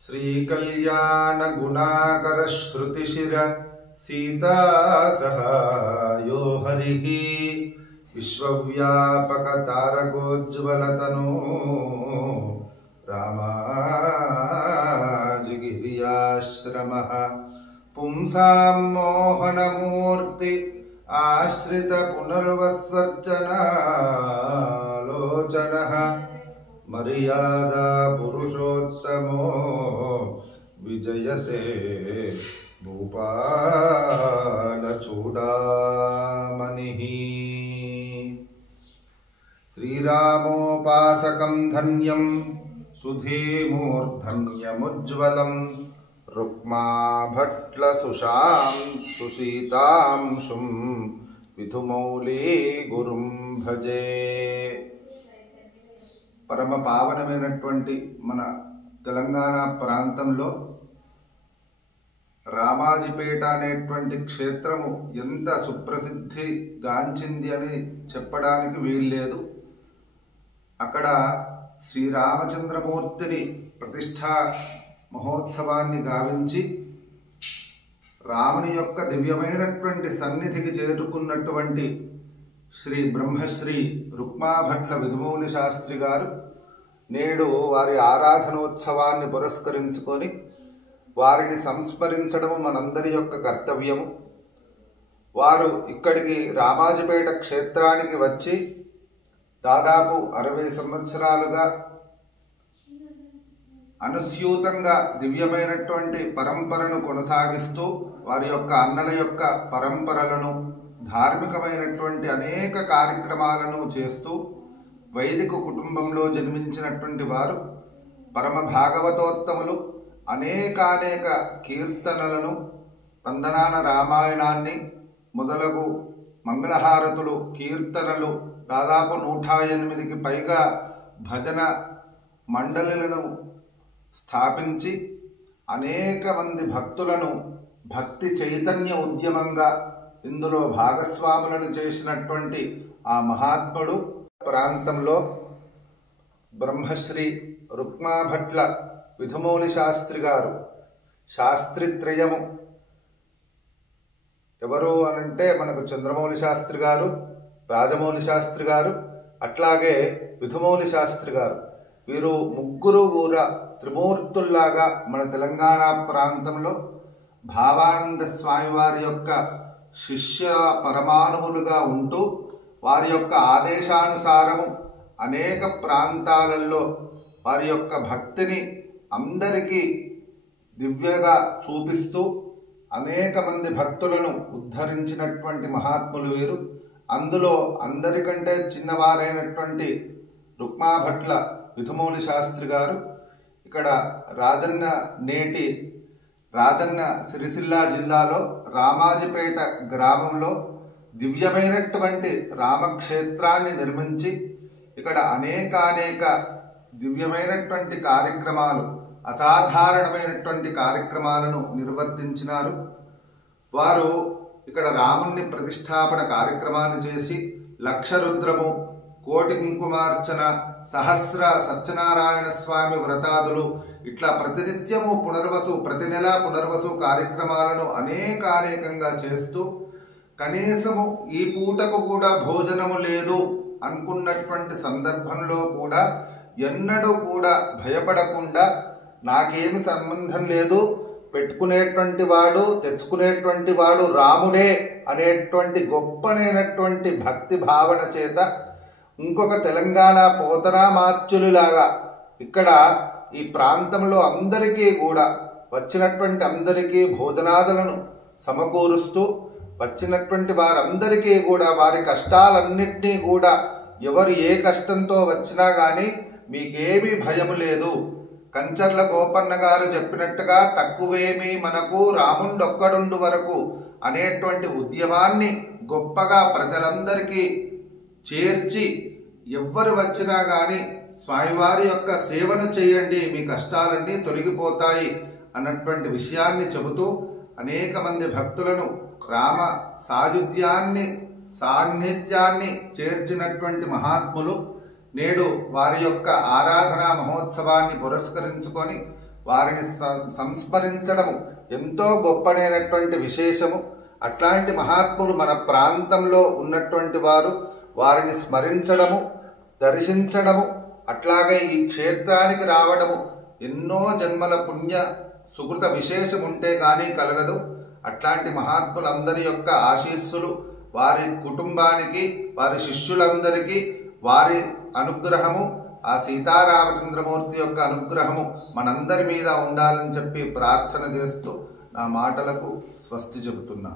श्रीकल्याण गुणाकर श्रुतिशिर सीता सहायो हरिः विश्वव्यापक तारकोज्ज्वलतनो रामाजिगिर्याश्रमः पुंसां मोहनमूर्ति आश्रित पुनर्वस्वर्चनालोचनः मर्यादा पुरुषोत्तमो विजयते भूपालचूडामणिः श्रीरामोपासकं धन्यं सुधीमूर्धन्यमुज्ज्वलं रुक्माभट्लसुषां सुसीतांशुं विधुमौली गुरुं भजे। పరమ పావనమైనటువంటి మన తెలంగాణ ప్రాంతంలో రామాజిపేట అనేటువంటి క్షేత్రము ఎంత సుప్రసిద్ధి గాంచింది అని చెప్పడానికి వీల్లేదు. అక్కడ శ్రీరామచంద్రమూర్తిని ప్రతిష్ఠా మహోత్సవాన్ని గావించి రాముని యొక్క దివ్యమైనటువంటి సన్నిధికి చేరుకున్నటువంటి శ్రీ బ్రహ్మశ్రీ రుక్మాభట్ల విధుమౌళి శాస్త్రి గారు నేడు వారి ఆరాధనోత్సవాన్ని పురస్కరించుకొని వారిని సంస్మరించడం మనందరి యొక్క కర్తవ్యము. వారు ఇక్కడికి రామాజిపేట క్షేత్రానికి వచ్చి దాదాపు 60 సంవత్సరాలుగా అనుస్యూతంగా దివ్యమైనటువంటి పరంపరను కొనసాగిస్తూ వారి యొక్క అన్నల యొక్క పరంపరలను ధార్మికమైనటువంటి అనేక కార్యక్రమాలను చేస్తూ వైదిక కుటుంబంలో జన్మించినటువంటి వారు పరమ భాగవతోత్తములు. అనేకానేక కీర్తనలను, వందనాన రామాయణాన్ని మొదలగు మంగళహారతులు, కీర్తనలు, దాదాపు 108కి పైగా భజన మండలిలను స్థాపించి అనేక మంది భక్తులను భక్తి చైతన్య ఉద్యమంగా ఇందులో భాగస్వాములను చేసినటువంటి ఆ మహాత్ముడు ప్రాంతంలో బ్రహ్మశ్రీ రుక్మాభట్ల విధుమౌళి శాస్త్రి గారు. శాస్త్రిత్రయము ఎవరు అనంటే మనకు చంద్రమౌళి శాస్త్రి గారు, రాజమౌళి శాస్త్రి గారు, అట్లాగే విధుమౌళి శాస్త్రి గారు. వీరు ముగ్గురు కూడా త్రిమూర్తుల్లాగా మన తెలంగాణ ప్రాంతంలో భావానంద స్వామి వారి యొక్క శిష్య పరమాణువులుగా ఉంటూ వారి యొక్క ఆదేశానుసారము అనేక ప్రాంతాలలో వారి యొక్క భక్తిని అందరికీ దివ్యగా చూపిస్తూ అనేక మంది భక్తులను ఉద్ధరించినటువంటి మహాత్ములు వీరు. అందులో అందరికంటే చిన్నవారైనటువంటి రుక్మాభట్ల విధుమౌళి శాస్త్రి గారు ఇక్కడ రాజన్న సిరిసిల్ల జిల్లాలో రామాజిపేట గ్రామంలో దివ్యమైనటువంటి రామక్షేత్రాన్ని నిర్మించి ఇక్కడ అనేక దివ్యమైనటువంటి కార్యక్రమాలు, అసాధారణమైనటువంటి కార్యక్రమాలను నిర్వర్తించినారు. వారు ఇక్కడ రాముణ్ణి ప్రతిష్టాపన కార్యక్రమాన్ని చేసి లక్ష రుద్రము, కోటి కుంకుమార్చన, సహస్ర సత్యనారాయణ స్వామి వ్రతాదులు, ఇట్లా ప్రతినిత్యము ప్రతి నెల పునర్వసు కార్యక్రమాలను అనేకానేకంగా చేస్తూ కనీసము ఈ పూటకు కూడా భోజనము లేదు అనుకున్నటువంటి సందర్భంలో కూడా ఎన్నడూ కూడా భయపడకుండా నాకేమి సంబంధం లేదు, పెట్టుకునేటువంటి వాడు తెచ్చుకునేటువంటి వాడు రాముడే అనేటువంటి గొప్పనైనటువంటి భక్తి భావన చేత ఇంకొక తెలంగాణ పోతనామాత్యులులాగా ఇక్కడ ఈ ప్రాంతంలో అందరికీ కూడా వచ్చినటువంటి అందరికీ భోజనాదులను సమకూరుస్తూ వచ్చినటువంటి వారందరికీ కూడా వారి కష్టాలన్నింటినీ కూడా ఎవరు ఏ కష్టంతో వచ్చినా కానీ మీకేమీ భయం లేదు, కంచర్ల గోపన్న గారు చెప్పినట్టుగా తక్కువేమీ మనకు రాముండొక్కడుండు వరకు అనేటువంటి ఉద్యమాన్ని గొప్పగా ప్రజలందరికీ చేర్చి ఎవ్వరు వచ్చినా కానీ స్వామివారి యొక్క సేవను చేయండి, మీ కష్టాలన్నీ తొలగిపోతాయి అన్నటువంటి విషయాన్ని చెబుతూ అనేక మంది భక్తులను రామ సాన్నిధ్యాన్ని చేర్చినటువంటి మహాత్ములు నేడు వారి యొక్క ఆరాధనా మహోత్సవాన్ని పురస్కరించుకొని వారిని సంస్మరించడము ఎంతో గొప్పనైనటువంటి విశేషము. అట్లాంటి మహాత్ములు మన ప్రాంతంలో ఉన్నటువంటి వారు వారిని స్మరించడము, దర్శించడము, అట్లాగే ఈ క్షేత్రానికి రావడము ఎన్నో జన్మల పుణ్య సుకృత విశేషం ఉంటే కానీ కలగదు. అట్లాంటి మహాత్ములందరి యొక్క ఆశీస్సులు వారి కుటుంబానికి, వారి శిష్యులందరికీ, వారి అనుగ్రహము, ఆ సీతారామచంద్రమూర్తి యొక్క అనుగ్రహము మనందరి మీద ఉండాలని చెప్పి ప్రార్థన చేస్తూ నా మాటలకు స్వస్తి చెబుతున్నా.